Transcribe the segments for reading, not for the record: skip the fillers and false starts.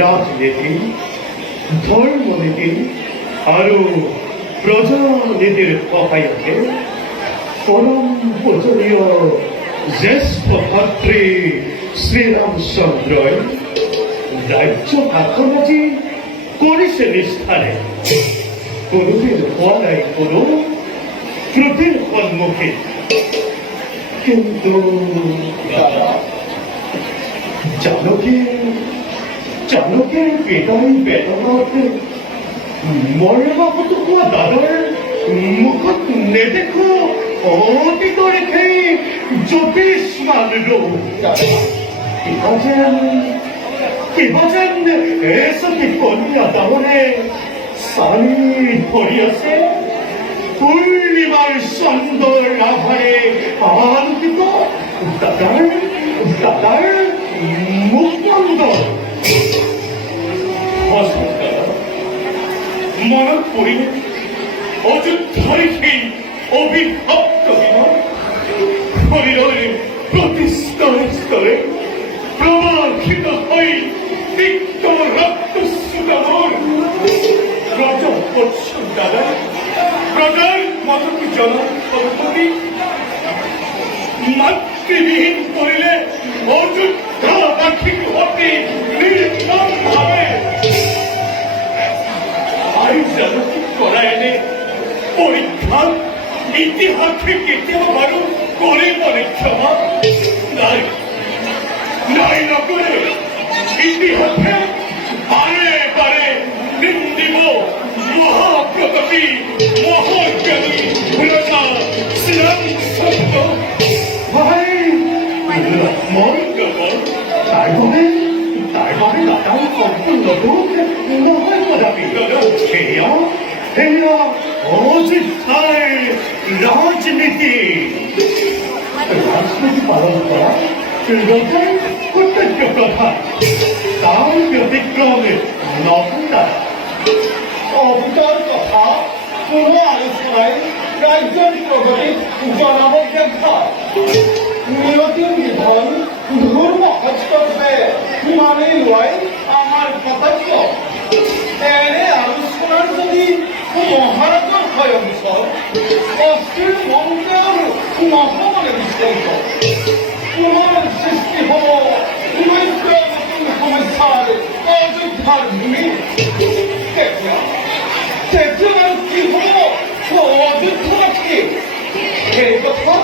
রাজনীতি, ধর্মনীতি আৰু প্ৰজানীতিৰ সহায়তে পৰম পূজনীয় জ্যেষ্ঠ ভাতৃ শ্ৰীৰামচন্দ্ৰই ৰাজ্য শাসন আজি কৰিছে নিষ্ঠাৰে। কোনোদিন হোৱা নাই কোনো ত্ৰুটিৰ সন্মুখীন। কিন্তু জানকীৰ বিদায় বেদনাত মৰমাহত হোৱা দাদাৰ মুখত নেদেখো অতীতৰ সেই জ্যোতিষ্মান ৰূপ। কিবা যেন এচকী কন্যা দামনে চালি ধৰি আছে পূৰ্ণিমাৰ চন্দৰ আভাৰে আলোকিত দাদাৰ মুখমণ্ডল। মনত পৰিলে অযোধ্যাৰ সেই অভিভক্ত বিমান শৰীৰৰে প্ৰতি স্তৰে স্তৰে প্ৰবাহিত হৈ তিক্ত ৰক্তস্ৰোতৰ ৰজপক্ষৰ দ্বাৰা প্ৰজাৰ মনটো জনাৰ সম্পত্তি মাতৃবিহীন কৰিলে অযোধ্যাবাসীক অতি নিৰ্মমভাৱে। আৰু জানকী কৰা এনে পৰীক্ষা ইতিহাসে কেতিয়াও বাৰু কৰিবনে ক্ষমা? নাই নাই, নকৰে। ইতিহাসে বাৰে বাৰে নিন্দিব মহাপ্ৰতাপী মহাজ্ঞানী ৰজা শ্ৰীৰামচন্দ্ৰ। তার বাবে দাদাৰ সম্পূৰ্ণ দুখ নহয় কদাপি। সেয়া অযোধ্যাৰ ৰাজনীতি পালন কৰা ৰজাৰ কৰ্তব্য কথা। তাৰ ব্যতিক্ৰম নভূতাৰ অভূতৰ কথা কোনো আলোচনাই ৰাজ্যৰ প্ৰগতিত জনাব দেখা। নিয়তি বিধান ধর্ম হস্তক্ষেপে মানি লোৱাই আমাৰ কৰ্তব্য। এনে আলোচনাৰ যদি মহাৰাজৰ স্বয়ংসৰ অস্থিৰ মন্ত্ৰৰ নহ'বলৈ বিচাৰিব পুনৰ সৃষ্টি হ'ব নতুন সমস্যাৰ অযোধ্যাৰ ভূমি। তেতিয়া কি হ'ব অযোধ্যাবাসী? সেই কথা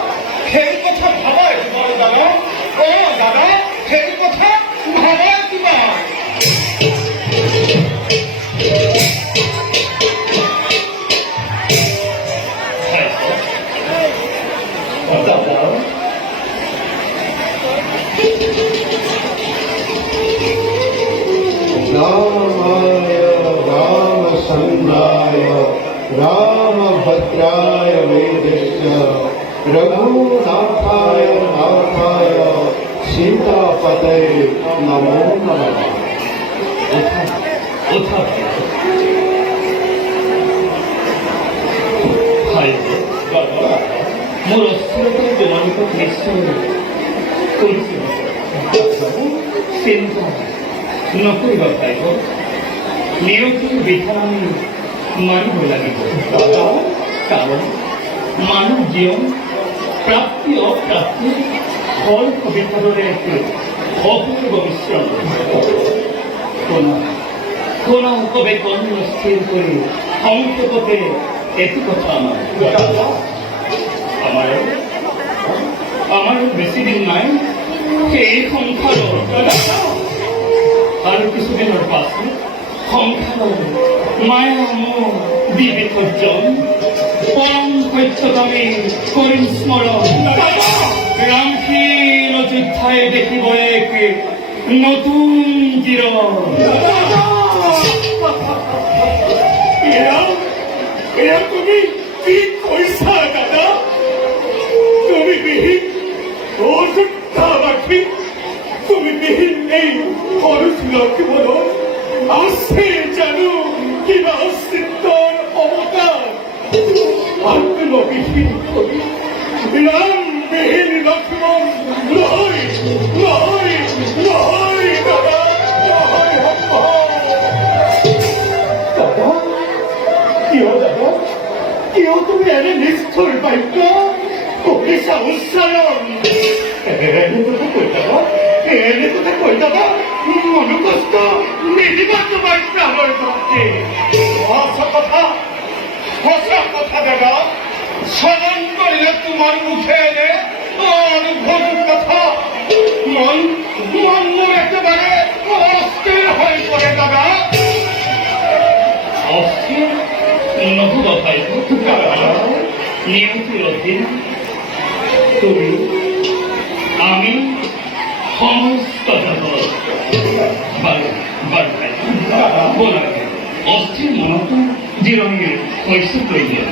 रामाय रामचन्द्राय रामभद्राय वेदस्य रघुनाथाय नाथाय सीतापते नमो नमः। मोर अस्थिरता जमानिक निश्चय चिंता नकरिबा भाइब निरंतर विधान मानिब লাগিব कारण मानव जीवन प्राप्ति अप्राप्ति फल विपदर एक अपूर्व मिश्रण कोना कবে কর্ম স্থির করে সংক্ষেপে একটি কথা আমার বেশি দিন নাই এই সংসার আর কিছুদিনের পাশে সংসার মায়া মোহ বিবেচন পরম সত্যকামী করিম স্মরণ রামহীন যুদ্ধায় দেখিব এক নতুন জীবন। এরা তুমি কি কইছা দাদা? তুমি বিহীন অযোধ্যা বাকি, তুমি বিহীন এই অরুণকে বলো আছে জানো কিবা অস্তিত্বর অবতার আত্মবিহীন করি রাম বিহীন লক্ষ্মণ লহই লহই লহই দাদা লহই দাদা কিয় দাদা কিয় তুমি এনে নিষ্ঠুর বাক্য কবিতা উচ্চারণ এনে তোকে কই দাদা মনুকষ্ট নিদিবা তোমার প্রাণের পক্ষে সঁচা কথা দাদা স্মরণ করিলে তোমার মুখে এনে অনুভব কথা মন মোৰ একেবারে অস্থির হয়ে পড়ে দাদা। অস্থির নহব ভাইব নিয়তির অধীন তুমি আমি সমস্ত অস্থির মনত জিৰণিৰ শস্য প্ৰয়োজন।